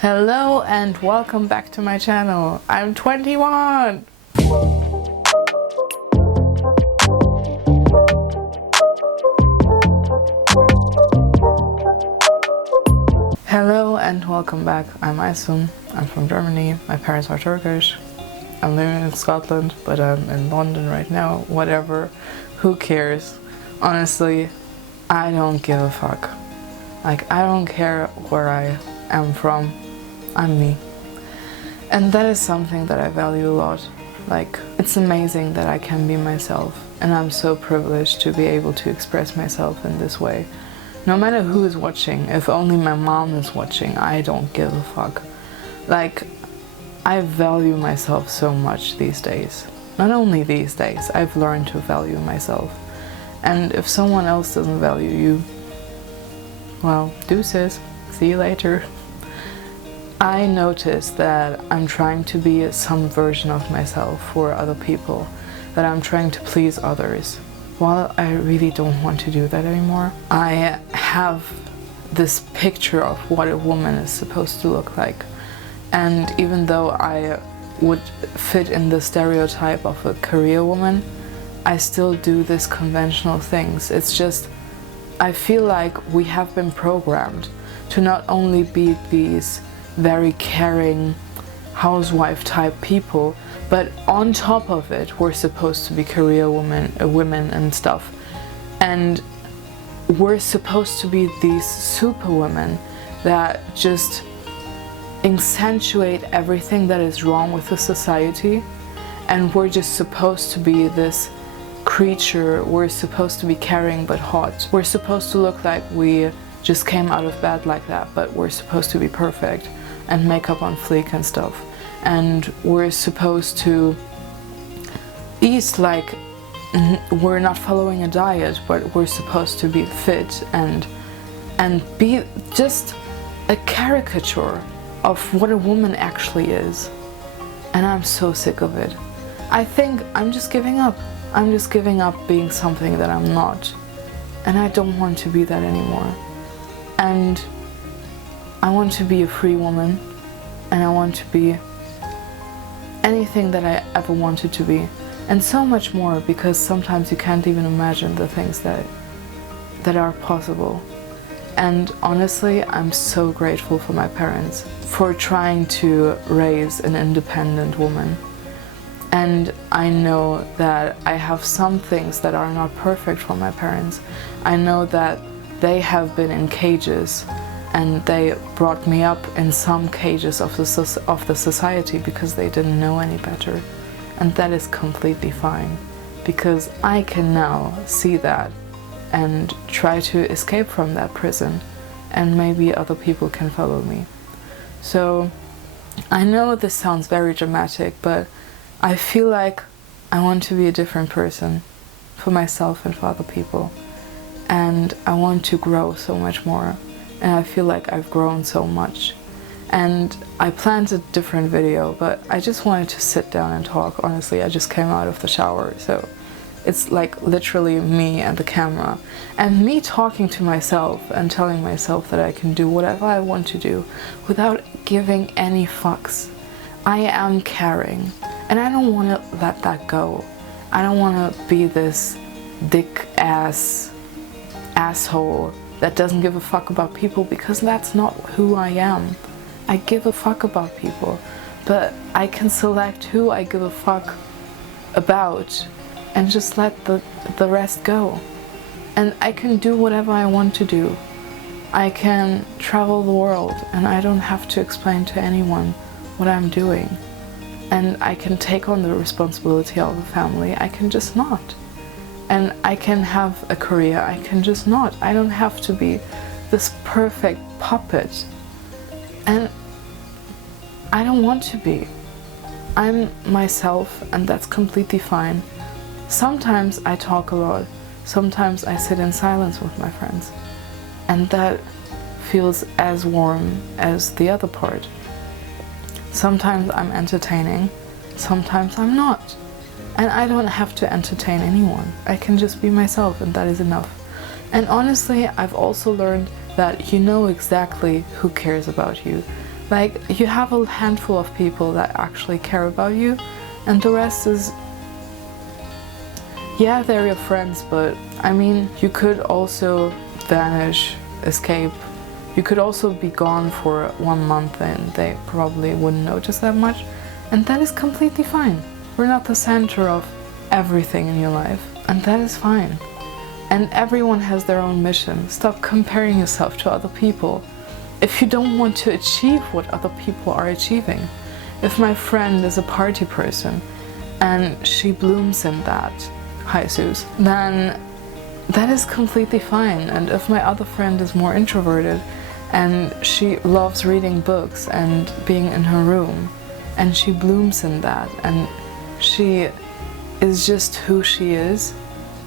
Hello and welcome back to my channel. I'm 21! Hello and welcome back. I'm Aysun. I'm from Germany. My parents are Turkish. I'm living in Scotland, but I'm in London right now. Whatever. Who cares? Honestly, I don't give a fuck. Like, I don't care where I am from. I'm me. And that is something that I value a lot. Like, it's amazing that I can be myself, and I'm so privileged to be able to express myself in this way. No matter who is watching, if only my mom is watching, I don't give a fuck. Like, I value myself so much these days. Not only these days, I've learned to value myself. And if someone else doesn't value you, well, deuces. See you later. I noticed that I'm trying to be some version of myself for other people, that I'm trying to please others. While I really don't want to do that anymore, I have this picture of what a woman is supposed to look like. And even though I would fit in the stereotype of a career woman, I still do these conventional things. It's just, I feel like we have been programmed to not only be these very caring housewife type people, but on top of it we're supposed to be career women and stuff, and we're supposed to be these superwomen that just accentuate everything that is wrong with the society, and we're just supposed to be this creature. We're supposed to be caring but hot. We're supposed to look like we just came out of bed like that, but we're supposed to be perfect and makeup on fleek and stuff. And we're supposed to eat like we're not following a diet, but we're supposed to be fit and be just a caricature of what a woman actually is. And I'm so sick of it. I think I'm just giving up. I'm just giving up being something that I'm not. And I don't want to be that anymore. And I want to be a free woman, and I want to be anything that I ever wanted to be, and so much more, because sometimes you can't even imagine the things that are possible. And honestly, I'm so grateful for my parents for trying to raise an independent woman. And I know that I have some things that are not perfect for my parents. I know that they have been in cages, and they brought me up in some cages of the society because they didn't know any better. And that is completely fine, because I can now see that and try to escape from that prison, and maybe other people can follow me. So I know this sounds very dramatic, but I feel like I want to be a different person for myself and for other people. And I want to grow so much more. And I feel like I've grown so much. And I planned a different video, but I just wanted to sit down and talk. Honestly, I just came out of the shower, so it's like literally me and the camera. And me talking to myself and telling myself that I can do whatever I want to do without giving any fucks. I am caring, and I don't want to let that go. I don't want to be this dick asshole that doesn't give a fuck about people, because that's not who I am. I give a fuck about people, but I can select who I give a fuck about and just let the rest go. And I can do whatever I want to do. I can travel the world, and I don't have to explain to anyone what I'm doing. And I can take on the responsibility of a family. I can just not. And I can have a career. I can just not. I don't have to be this perfect puppet. And I don't want to be. I'm myself, and that's completely fine. Sometimes I talk a lot. Sometimes I sit in silence with my friends. And that feels as warm as the other part. Sometimes I'm entertaining. Sometimes I'm not. And I don't have to entertain anyone. I can just be myself, and that is enough. And honestly, I've also learned that you know exactly who cares about you. Like, you have a handful of people that actually care about you, and the rest is, yeah, they're your friends, but I mean, you could also vanish, escape. You could also be gone for 1 month and they probably wouldn't notice that much, and that is completely fine. We're not the center of everything in your life, and that is fine. And everyone has their own mission. Stop comparing yourself to other people. If you don't want to achieve what other people are achieving, if my friend is a party person and she blooms in that, hi Sus, then that is completely fine. And if my other friend is more introverted and she loves reading books and being in her room, and she blooms in that, and she is just who she is,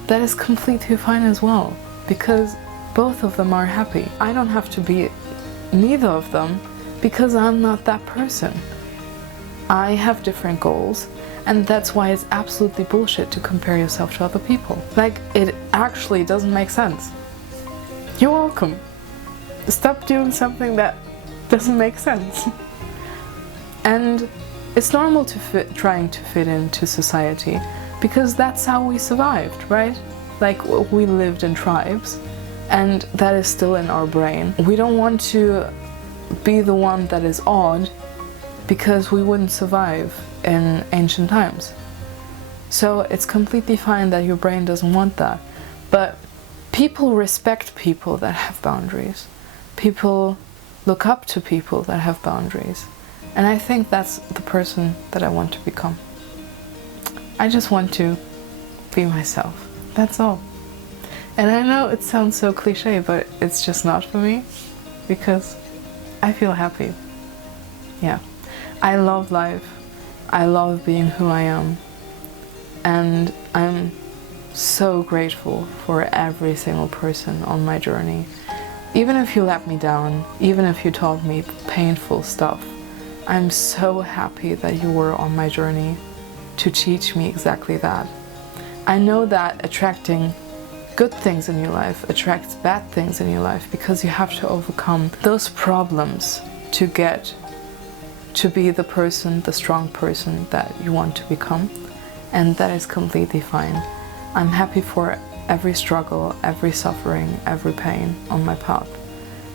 that is completely fine as well, because both of them are happy. I don't have to be neither of them because I'm not that person. I have different goals, and that's why it's absolutely bullshit to compare yourself to other people. Like, it actually doesn't make sense. You're welcome. Stop doing something that doesn't make sense. And it's normal to trying to fit into society, because that's how we survived, right? Like, we lived in tribes, and that is still in our brain. We don't want to be the one that is odd, because we wouldn't survive in ancient times. So it's completely fine that your brain doesn't want that. But people respect people that have boundaries. People look up to people that have boundaries. And I think that's the person that I want to become. I just want to be myself. That's all. And I know it sounds so cliche, but it's just not for me, because I feel happy. Yeah. I love life. I love being who I am. And I'm so grateful for every single person on my journey. Even if you let me down, even if you taught me painful stuff, I'm so happy that you were on my journey to teach me exactly that. I know that attracting good things in your life attracts bad things in your life, because you have to overcome those problems to get to be the person, the strong person that you want to become. And that is completely fine. I'm happy for every struggle, every suffering, every pain on my path.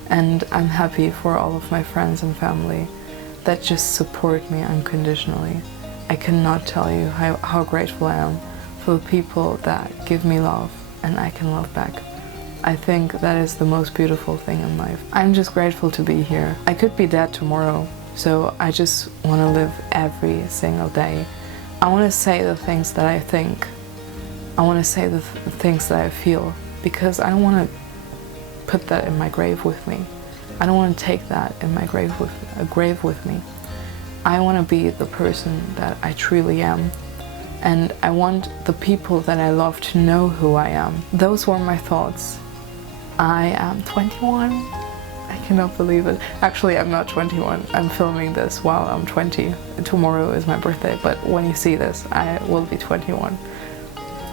And I'm happy for all of my friends and family that just support me unconditionally. I cannot tell you how grateful I am for the people that give me love and I can love back. I think that is the most beautiful thing in life. I'm just grateful to be here. I could be dead tomorrow, so I just want to live every single day. I want to say the things that I think. I want to say the things that I feel, because I don't want to put that in my grave with me. I don't want to take that in my grave with me. I want to be the person that I truly am. And I want the people that I love to know who I am. Those were my thoughts. I am 21. I cannot believe it. Actually, I'm not 21. I'm filming this while I'm 20. Tomorrow is my birthday, but when you see this, I will be 21.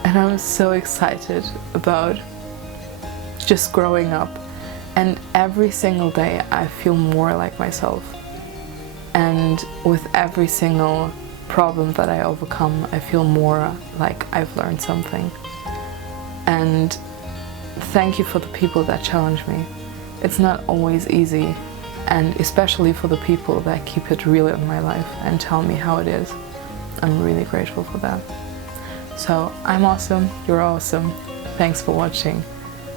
And I'm so excited about just growing up. And every single day, I feel more like myself. And with every single problem that I overcome, I feel more like I've learned something. And thank you for the people that challenge me. It's not always easy, and especially for the people that keep it real in my life and tell me how it is. I'm really grateful for that. So I'm awesome, you're awesome. Thanks for watching,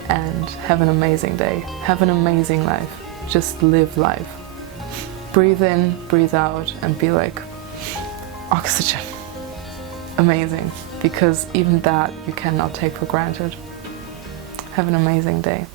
and have an amazing day. Have an amazing life. Just live life. Breathe in, breathe out, and be like, oxygen. Amazing, because even that you cannot take for granted. Have an amazing day.